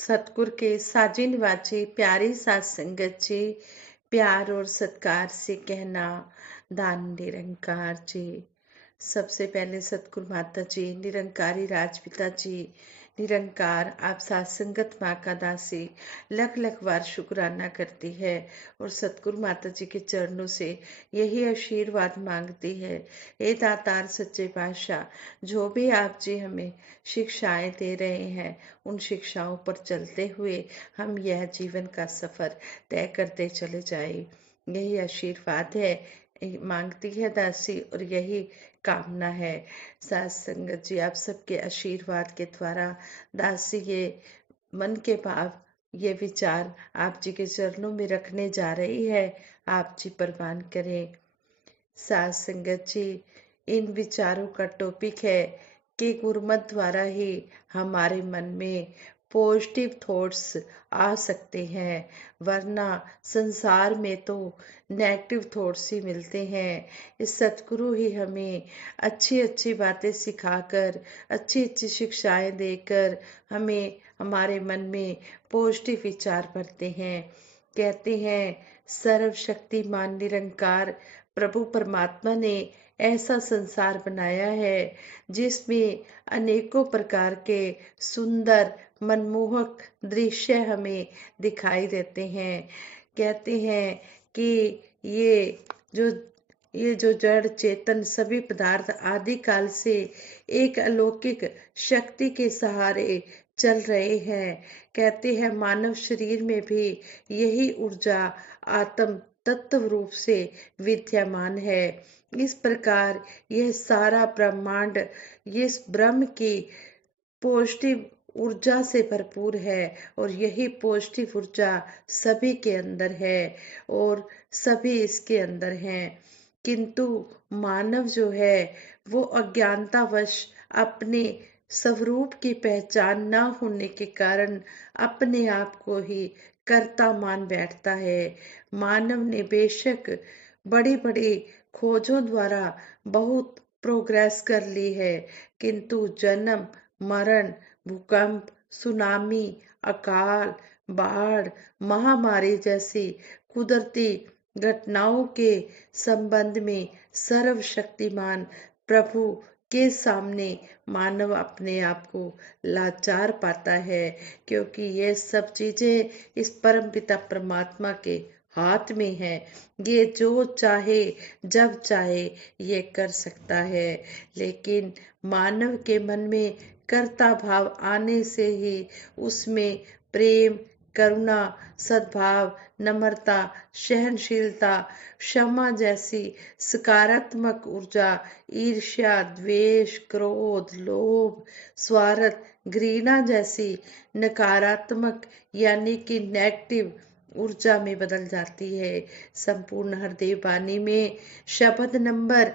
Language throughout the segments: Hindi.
सतगुर के साजिन वाचे प्यारी सात संगत जी, प्यार और सत्कार से कहना दान निरंकार जी। सबसे पहले सतगुरु माता जी, निरंकारी राजपिता जी, निरंकार आप सात संगत माँ का दासी लख लख बार शुक्राना करती है और सतगुरु माता जी के चरणों से यही आशीर्वाद मांगती है। हे दातार सच्चे पातशाह, जो भी आप जी हमें शिक्षाएं दे रहे हैं, उन शिक्षाओं पर चलते हुए हम यह जीवन का सफर तय करते चले जाए, यही आशीर्वाद है मांगती है दासी और यही कामना है। सात संगत जी, आप सबके आशीर्वाद के द्वारा दासी ये मन के भाव, ये विचार आप जी के चरणों में रखने जा रही है। आप जी प्रवान करें। सात संगत जी, इन विचारों का टॉपिक है कि गुरुमत द्वारा ही हमारे मन में पॉजिटिव थॉट्स आ सकते हैं, वरना संसार में तो नेगेटिव थॉट्स ही मिलते हैं। इस सतगुरु ही हमें अच्छी अच्छी बातें सिखाकर, अच्छी अच्छी शिक्षाएं देकर हमें हमारे मन में पॉजिटिव विचार भरते हैं। कहते हैं सर्वशक्तिमान निरंकार प्रभु परमात्मा ने ऐसा संसार बनाया है जिसमें अनेकों प्रकार के सुंदर मनमोहक दृश्य हमें दिखाई देते हैं। कहते हैं कि ये जो ये जो जड़ चेतन सभी पदार्थ आदि काल से एक अलौकिक शक्ति के सहारे चल रहे हैं। कहते हैं मानव शरीर में भी यही ऊर्जा आत्म तत्व रूप से विद्यमान है। इस प्रकार यह सारा ब्रह्मांड इस ब्रह्म की पॉजिटिव ऊर्जा से भरपूर है और यही पॉजिटिव ऊर्जा सभी के अंदर है और सभी इसके अंदर हैं। किंतु मानव जो है वो अज्ञानतावश अपने स्वरूप की पहचान न होने के कारण अपने आप को ही कर्ता मान बैठता है। मानव ने बेशक बड़ी बड़ी खोजों द्वारा बहुत प्रोग्रेस कर ली है, किंतु जन्म मरण भूकंप सुनामी अकाल बाढ़ महामारी जैसी कुदरती घटनाओं के संबंध में सर्वशक्तिमान प्रभु के सामने मानव अपने आप को लाचार पाता है, क्योंकि ये सब चीजें इस परमपिता परमात्मा के हाथ में है। ये जो चाहे जब चाहे ये कर सकता है, लेकिन मानव के मन में कर्ता भाव आने से ही उसमें प्रेम करुणा सद्भाव नम्रता सहनशीलता क्षमा जैसी सकारात्मक ऊर्जा ईर्ष्या द्वेष क्रोध लोभ स्वार्थ घृणा जैसी नकारात्मक यानी कि नेगेटिव ऊर्जा में बदल जाती है। संपूर्ण हृदय वाणी में शब्द नंबर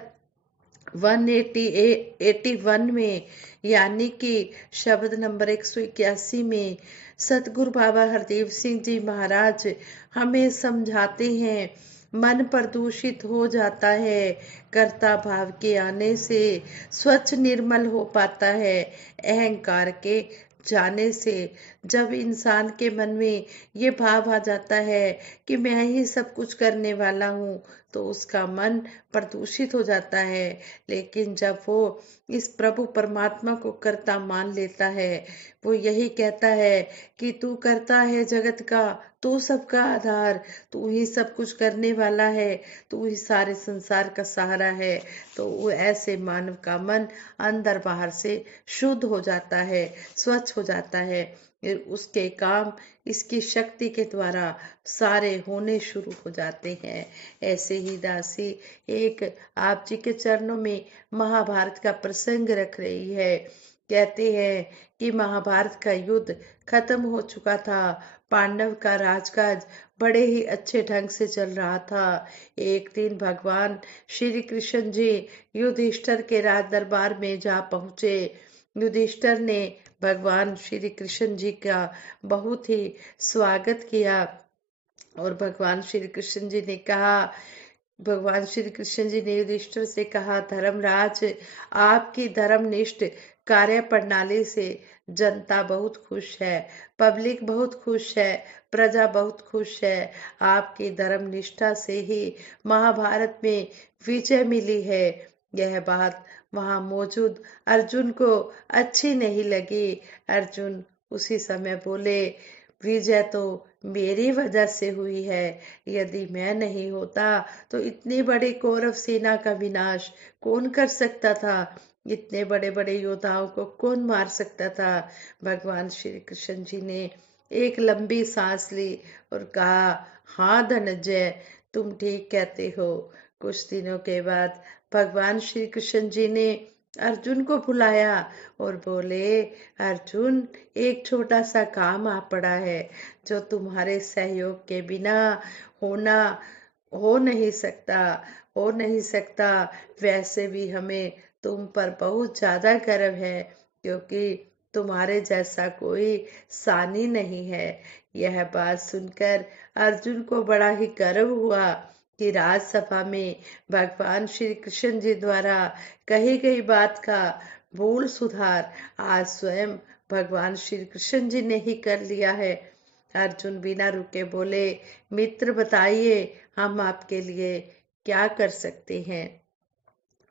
181 में यानी कि शब्द नंबर 181 में सतगुरु बाबा हरदेव सिंह जी महाराज हमें समझाते हैं मन प्रदूषित हो जाता है, कर्ता भाव के आने से स्वच्छ निर्मल हो पाता है, अहंकार के जाने से। जब इंसान के मन में ये भाव आ जाता है कि मैं ही सब कुछ करने वाला हूँ, तो उसका मन प्रदूषित हो जाता है। लेकिन जब वो इस प्रभु परमात्मा को कर्ता मान लेता है, वो यही कहता है कि तू करता है जगत का, तू सबका आधार, तू ही सब कुछ करने वाला है, तू ही सारे संसार का सहारा है, तो वो ऐसे मानव का मन अंदर बाहर से शुद्ध हो जाता है, स्वच्छ हो जाता है। फिर उसके काम इसकी शक्ति के द्वारा सारे होने शुरू हो जाते हैं। ऐसे ही दासी एक आप जी के चरणों में महाभारत का प्रसंग रख रही है। कहते हैं कि महाभारत का युद्ध खत्म हो चुका था, पांडव का राजकाज बड़े ही अच्छे ढंग से चल रहा था। एक दिन भगवान श्री कृष्ण जी युधिष्ठिर के राज दरबार में जा पहुंचे। युधिष्ठिर ने भगवान श्री कृष्ण जी का बहुत ही स्वागत किया और भगवान श्री कृष्ण जी ने कहा, भगवान श्री कृष्ण जी ने युधिष्ठिर से कहा, धर्मराज आपकी धर्मनिष्ठ कार्य प्रणाली से जनता बहुत खुश है, पब्लिक बहुत खुश है, प्रजा बहुत खुश है। आपकी धर्म निष्ठा से ही महाभारत में विजय मिली है। यह बात वहां मौजूद अर्जुन को अच्छी नहीं लगी। अर्जुन उसी समय बोले, विजय तो मेरी वजह से हुई है। यदि मैं नहीं होता तो इतनी बड़ी कौरव सेना का विनाश कौन कर सकता था? इतने बड़े बड़े योद्धाओं को कौन मार सकता था? भगवान श्री कृष्ण जी ने एक लंबी सांस ली और कहा, हाँ धनंजय, तुम ठीक कहते हो। कुछ दिनों के बाद भगवान श्री कृष्ण जी ने अर्जुन को बुलाया और बोले, अर्जुन, एक छोटा सा काम आ पड़ा है जो तुम्हारे सहयोग के बिना होना हो नहीं सकता, हो नहीं सकता। वैसे भी हमें तुम पर बहुत ज्यादा गर्व है, क्योंकि तुम्हारे जैसा कोई सानी नहीं है। यह बात सुनकर अर्जुन को बड़ा ही गर्व हुआ कि राजसभा में भगवान श्री कृष्ण जी द्वारा कही गई बात का भूल सुधार आज स्वयं भगवान श्री कृष्ण जी ने ही कर लिया है। अर्जुन बिना रुके बोले, मित्र बताइए, हम आपके लिए क्या कर सकते हैं?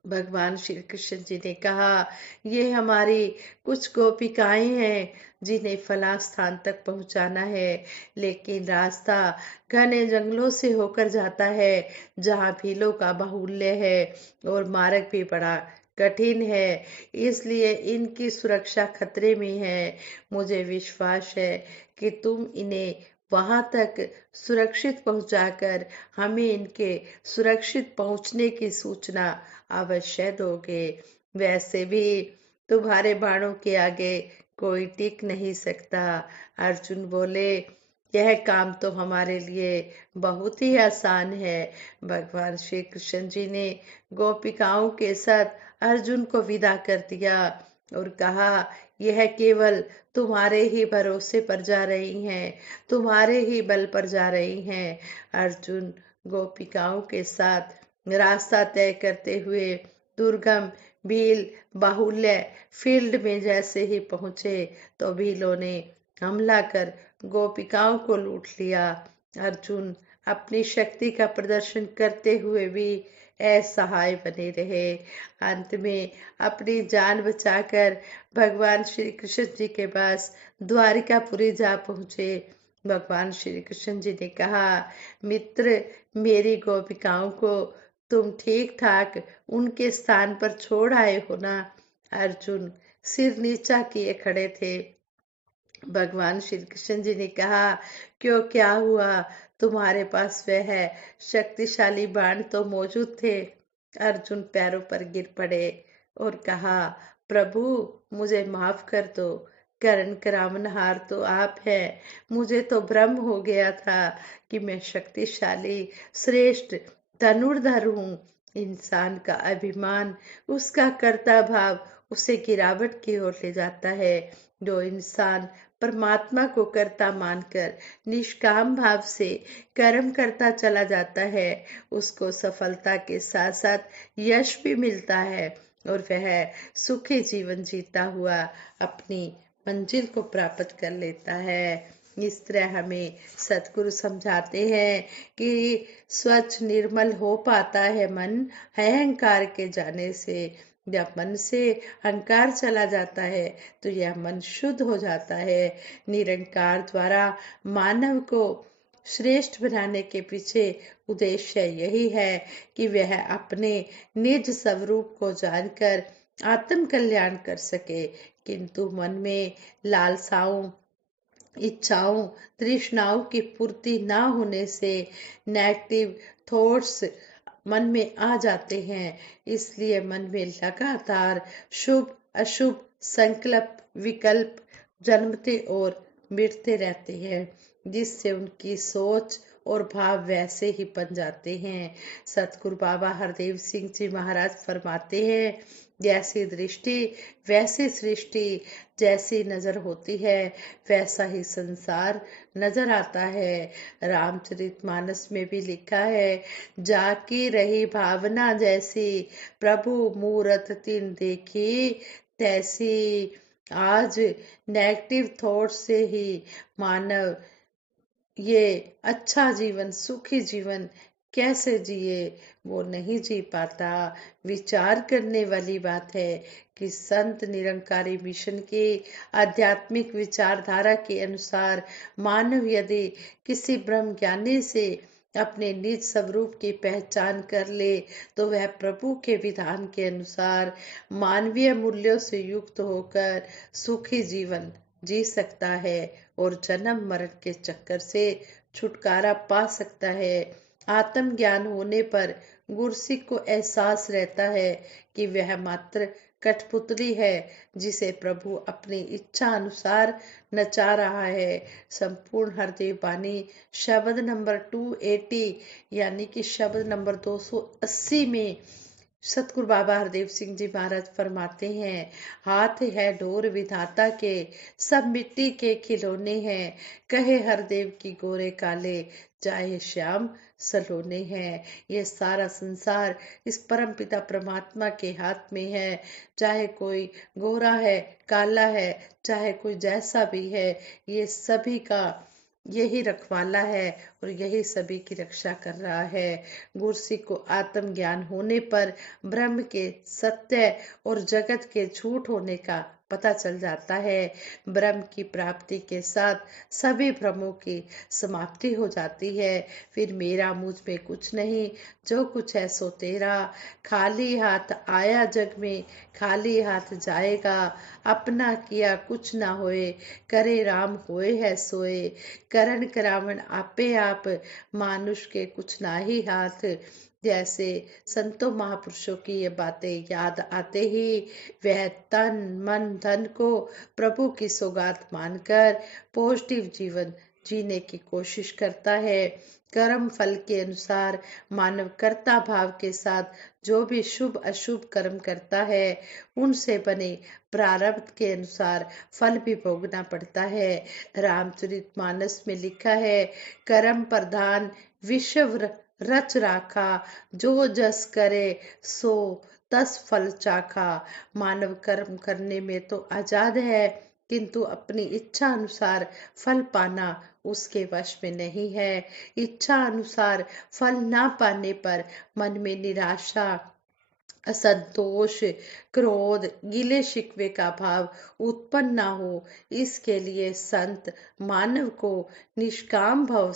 भगवान श्री कृष्ण जी ने कहा, ये हमारी कुछ गोपिकाएं हैं जिन्हें फलां स्थान तक पहुंचाना है, लेकिन रास्ता घने जंगलों से होकर जाता है जहाँ भीलों का बाहुल्य है और मार्ग भी बड़ा कठिन है, इसलिए इनकी सुरक्षा खतरे में है। मुझे विश्वास है कि तुम इन्हें वहां तक सुरक्षित पहुंचाकर हमें इनके सुरक्षित पहुंचने की सूचना अवश्य दोगे। वैसे भी तुम्हारे बाणों के आगे कोई टिक नहीं सकता। अर्जुन बोले, यह काम तो हमारे लिए बहुत ही आसान है। भगवान श्री कृष्ण जी ने गोपिकाओं के साथ अर्जुन को विदा कर दिया और कहा, यह केवल तुम्हारे ही भरोसे पर जा रही हैं, तुम्हारे ही बल पर जा रही हैं। अर्जुन गोपिकाओं के साथ रास्ता तय करते हुए दुर्गम भील बाहुल्य फील्ड में जैसे ही पहुंचे तो भीलों ने हमला कर गोपिकाओं को लूट लिया। अर्जुन अपनी शक्ति का प्रदर्शन करते हुए भी असहाय बने रहे। अंत में अपनी जान बचाकर भगवान श्री कृष्ण जी के पास द्वारिकापुरी जा पहुंचे। भगवान श्री कृष्ण जी ने कहा, मित्र, मेरी गोपिकाओं को तुम ठीक ठाक उनके स्थान पर छोड़ आए हो ना? अर्जुन सिर नीचा किए खड़े थे। भगवान श्री कृष्ण जी ने कहा, क्यों, क्या हुआ? तुम्हारे पास वह है शक्तिशाली बाण तो मौजूद थे। अर्जुन पैरों पर गिर पड़े और कहा, प्रभु, मुझे माफ कर दो। कर्ण करावनहार तो आप हैं। मुझे तो भ्रम हो गया था कि मैं शक्तिशाली श्रेष्ठ धनुर्धर हूँ। इंसान का अभिमान, उसका कर्ता भाव उसे गिरावट की ओर ले जाता है। जो इंसान परमात्मा को कर्ता मानकर निष्काम भाव से कर्म करता चला जाता है, उसको सफलता के साथ साथ यश भी मिलता है और वह सुखी जीवन जीता हुआ अपनी मंजिल को प्राप्त कर लेता है। इस तरह हमें सतगुरु समझाते हैं कि स्वच्छ निर्मल हो पाता है मन अहंकार के जाने से। जब मन से अहंकार चला जाता है तो यह मन शुद्ध हो जाता है। निरंकार द्वारा मानव को श्रेष्ठ बनाने के पीछे उद्देश्य यही है कि वह अपने निज स्वरूप को जानकर आत्म कल्याण कर सके, किंतु मन में लालसाओं, इच्छाओं, तृष्णाओं की पूर्ति ना होने से नेगेटिव थॉट्स मन में आ जाते हैं। इसलिए मन में लगातार शुभ अशुभ संकल्प विकल्प जन्मते और मिटते रहते हैं, जिससे उनकी सोच और भाव वैसे ही बन जाते हैं। सतगुरु बाबा हरदेव सिंह जी महाराज फरमाते हैं, जैसी दृष्टि वैसी सृष्टि, जैसी नजर होती है वैसा ही संसार नजर आता है। रामचरितमानस में भी लिखा है, जाकी रही भावना जैसी, प्रभु मूरत तिन देखी तैसी। आज नेगेटिव थॉट से ही मानव ये अच्छा जीवन, सुखी जीवन कैसे जिए वो नहीं जी पाता। विचार करने वाली बात है कि संत निरंकारी मिशन के आध्यात्मिक विचारधारा के अनुसार मानव यदि किसी ब्रह्म ज्ञानी से अपने निज स्वरूप की पहचान कर ले तो वह प्रभु के विधान के अनुसार मानवीय मूल्यों से युक्त होकर सुखी जीवन जी सकता है और जन्म मरण के चक्कर से छुटकारा पा सकता है। आत्म ज्ञान होने पर गुरसिक को एहसास रहता है कि वह मात्र कठपुतली है जिसे प्रभु अपनी इच्छा अनुसार नचा रहा है। संपूर्ण हरदेव बानी शब्द नंबर 280 यानी कि शब्द नंबर 280 में सतगुरु बाबा हरदेव सिंह जी महाराज फरमाते हैं, हाथ है डोर विधाता के, सब मिट्टी के खिलौने हैं, कहे हरदेव की गोरे काले, चाहे श्याम सलोने हैं। ये सारा संसार इस परम पिता परमात्मा के हाथ में है। चाहे कोई गोरा है, काला है, चाहे कोई जैसा भी है, ये सभी का यही रखवाला है और यही सभी की रक्षा कर रहा है। गुरसिक को आत्म ज्ञान होने पर ब्रह्म के सत्य और जगत के झूठ होने का पता चल जाता है। ब्रह्म की प्राप्ति के साथ सभी भ्रमों की समाप्ति हो जाती है। फिर मेरा मुझ में कुछ नहीं, जो कुछ है सो तेरा। खाली हाथ आया जग में, खाली हाथ जाएगा। अपना किया कुछ ना होए, करे राम होए है सोए। करण करावण आपे आप, मानुष के कुछ ना ही हाथ। जैसे संतों महापुरुषों की ये बातें याद आते ही वह तन मन धन को प्रभु की सौगात मानकर पॉजिटिव जीवन जीने की कोशिश करता है। कर्म फल के अनुसार मानव कर्ता भाव के साथ जो भी शुभ अशुभ कर्म करता है उनसे बने प्रारब्ध के अनुसार फल भी भोगना पड़ता है। रामचरितमानस में लिखा है, कर्म प्रधान विश्व रच राखा, जो जस करे सो तस फल चाखा। मानव कर्म करने में तो आजाद है किंतु अपनी इच्छा अनुसार फल पाना उसके वश में नहीं है। इच्छा अनुसार फल ना पाने पर मन में निराशा, असंतोष, क्रोध, गिले शिकवे का भाव उत्पन्न ना हो, इसके लिए संत मानव को निष्काम भाव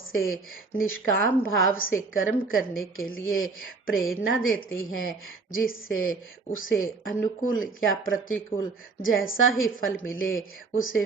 से कर्म करने के लिए प्रेरणा देते हैं, जिससे उसे अनुकूल या प्रतिकूल जैसा ही फल मिले उसे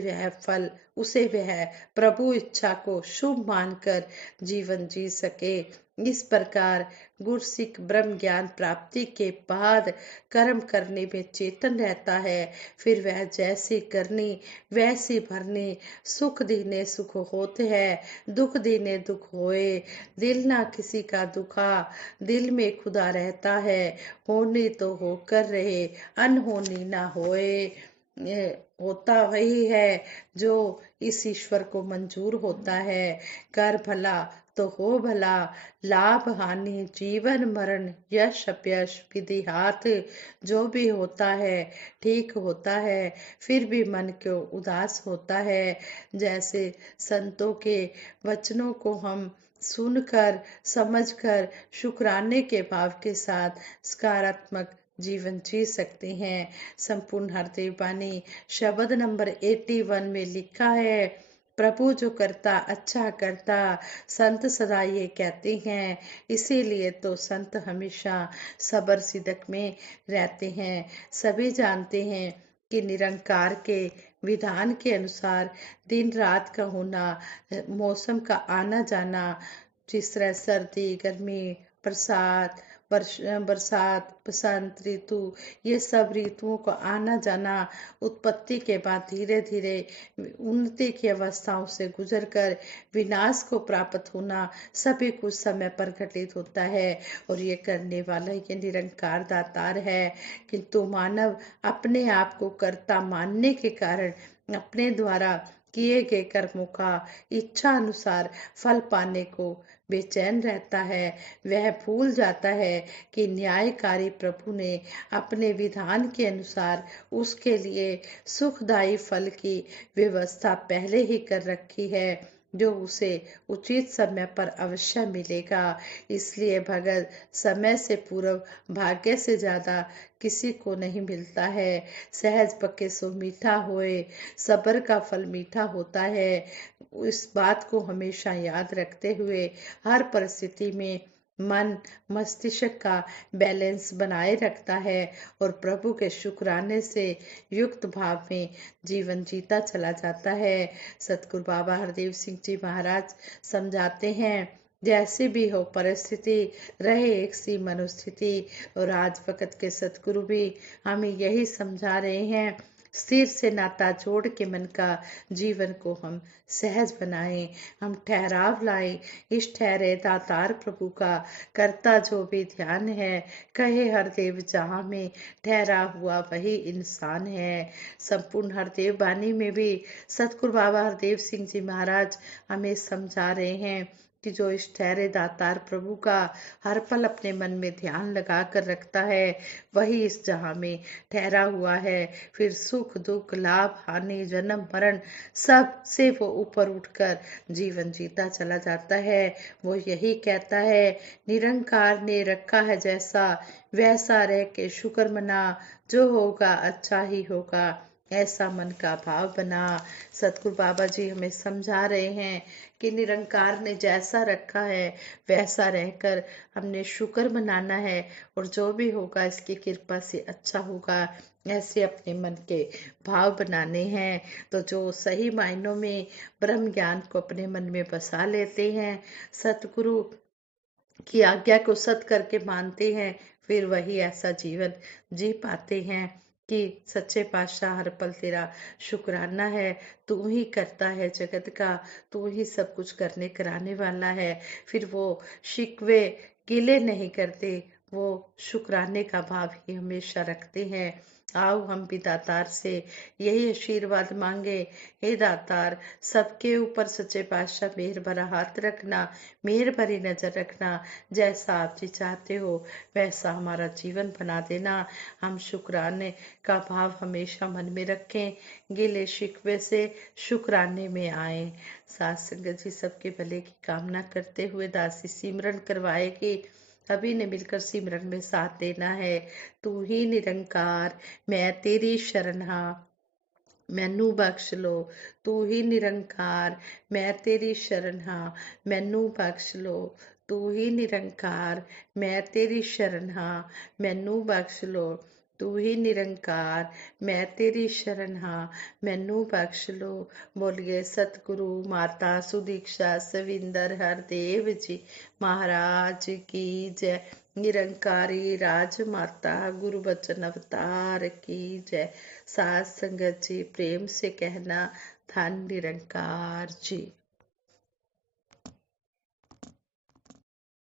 वह प्रभु इच्छा को शुभ मानकर जीवन जी सके। इस प्रकार गुरसिक ब्रह्म ज्ञान प्राप्ति के बाद कर्म करने में चेतन रहता है। फिर वह जैसी करनी वैसी भरनी, सुख दीने सुख होते हैं, दुख दीने दुख होए। दिल ना किसी का दुखा, दिल में खुदा रहता है। होनी तो होकर रहे, अनहोनी ना होए। ये होता वही है जो इस ईश्वर को मंजूर होता है। कर भला तो हो भला, लाभ हानि जीवन मरण यश अपयश विधि हाथ, जो भी होता है ठीक होता है, फिर भी मन क्यों उदास होता है। जैसे संतों के वचनों को हम सुनकर समझकर शुक्राने के भाव के साथ सकारात्मक जीवन जी सकते हैं। संपूर्ण हरदेव बानी शब्द नंबर 81 में लिखा है, प्रभु जो करता अच्छा करता, संत सदा ये कहते हैं। इसीलिए तो संत हमेशा सबर सिदक में रहते हैं। सभी जानते हैं कि निरंकार के विधान के अनुसार दिन रात का होना, मौसम का आना जाना, जिस तरह सर्दी गर्मी बरसात बसंत ऋतु, ये सब ऋतुओं का आना जाना उत्पत्ति के बाद धीरे धीरे उन्नति की अवस्थाओं से गुजरकर विनाश को प्राप्त होना सभी कुछ समय पर घटित होता है और ये करने वाला ये निरंकार दातार है। किंतु मानव अपने आप को कर्ता मानने के कारण अपने द्वारा किए गए कर्मों का इच्छा अनुसार फल पाने को बेचैन रहता है, वह भूल जाता है कि न्यायकारी प्रभु ने अपने विधान के अनुसार उसके लिए सुखदायी फल की व्यवस्था पहले ही कर रखी है, जो उसे उचित समय पर अवश्य मिलेगा। इसलिए भगत समय से पूर्व भाग्य से ज्यादा किसी को नहीं मिलता है। सहज पके सो मीठा होए, सब्र का फल मीठा होता है। इस बात को हमेशा याद रखते हुए हर परिस्थिति में मन मस्तिष्क का बैलेंस बनाए रखता है और प्रभु के शुक्राने से युक्त भाव में जीवन जीता चला जाता है। सतगुरु बाबा हरदेव सिंह जी महाराज समझाते हैं, जैसे भी हो परिस्थिति रहे एक सी मनोस्थिति। और आज वक्त के सतगुरु भी हमें यही समझा रहे हैं, स्थिर से नाता जोड़ के मन का जीवन को हम सहज बनाएं, हम ठहराव लाएं। इस ठहरे दातार प्रभु का करता जो भी ध्यान है, कहे हरदेव जहाँ में ठहरा हुआ वही इंसान है। संपूर्ण हरदेव वाणी में भी सतगुरु बाबा हरदेव सिंह जी महाराज हमें समझा रहे हैं कि जो इस ठहरे दातार प्रभु का हर पल अपने मन में ध्यान लगा कर रखता है, वही इस जहां में ठहरा हुआ है। फिर सुख दुख लाभ हानि जन्म मरण सब से वो ऊपर उठकर जीवन जीता चला जाता है। वो यही कहता है, निरंकार ने रखा है जैसा वैसा रह के शुक्र मना, जो होगा अच्छा ही होगा ऐसा मन का भाव बना। सतगुरु बाबा जी हमें समझा रहे हैं कि निरंकार ने जैसा रखा है वैसा रहकर हमने शुक्र मनाना है, और जो भी होगा इसकी कृपा से अच्छा होगा ऐसे अपने मन के भाव बनाने हैं। तो जो सही मायनों में ब्रह्म ज्ञान को अपने मन में बसा लेते हैं, सतगुरु की आज्ञा को सत करके मानते हैं, फिर वही ऐसा जीवन जी पाते हैं कि सच्चे पातशाह हर पल तेरा शुक्राना है। तू ही करता है जगत का, तू ही सब कुछ करने कराने वाला है। फिर वो शिकवे गिले नहीं करते, वो शुक्राने का भाव ही हमेशा रखते हैं। आओ हम भी दातार से यही आशीर्वाद मांगे, हे दातार सबके ऊपर सच्चे पातशाह मेहर भरा हाथ रखना, मेहर भरी नजर रखना, जैसा आप जी चाहते हो वैसा हमारा जीवन बना देना। हम शुक्राने का भाव हमेशा मन में रखें, गिले शिकवे से शुक्राने में आए। साथ संगत जी सबके भले की कामना करते हुए दासी सिमरन करवाएगी। सभी ने मिलकर सिमरन में साथ देना है। तू ही निरंकार मैं तेरी शरण हाँ, मैनू बख्श लो। तू ही निरंकार मैं तेरी शरण हाँ, मैनू बख्श लो। तू ही निरंकार मैं तेरी शरण हाँ, मैनू बख्श लो। तू ही निरंकार मैं तेरी शरण हाँ, मैनू बख्श लो। बोलिए सतगुरु माता सुदीक्षा सविंदर हरदेव जी महाराज की जय। निरंकारी राजमाता गुरु बचन अवतार की जय। साथ संगत जी प्रेम से कहना, धन निरंकार जी।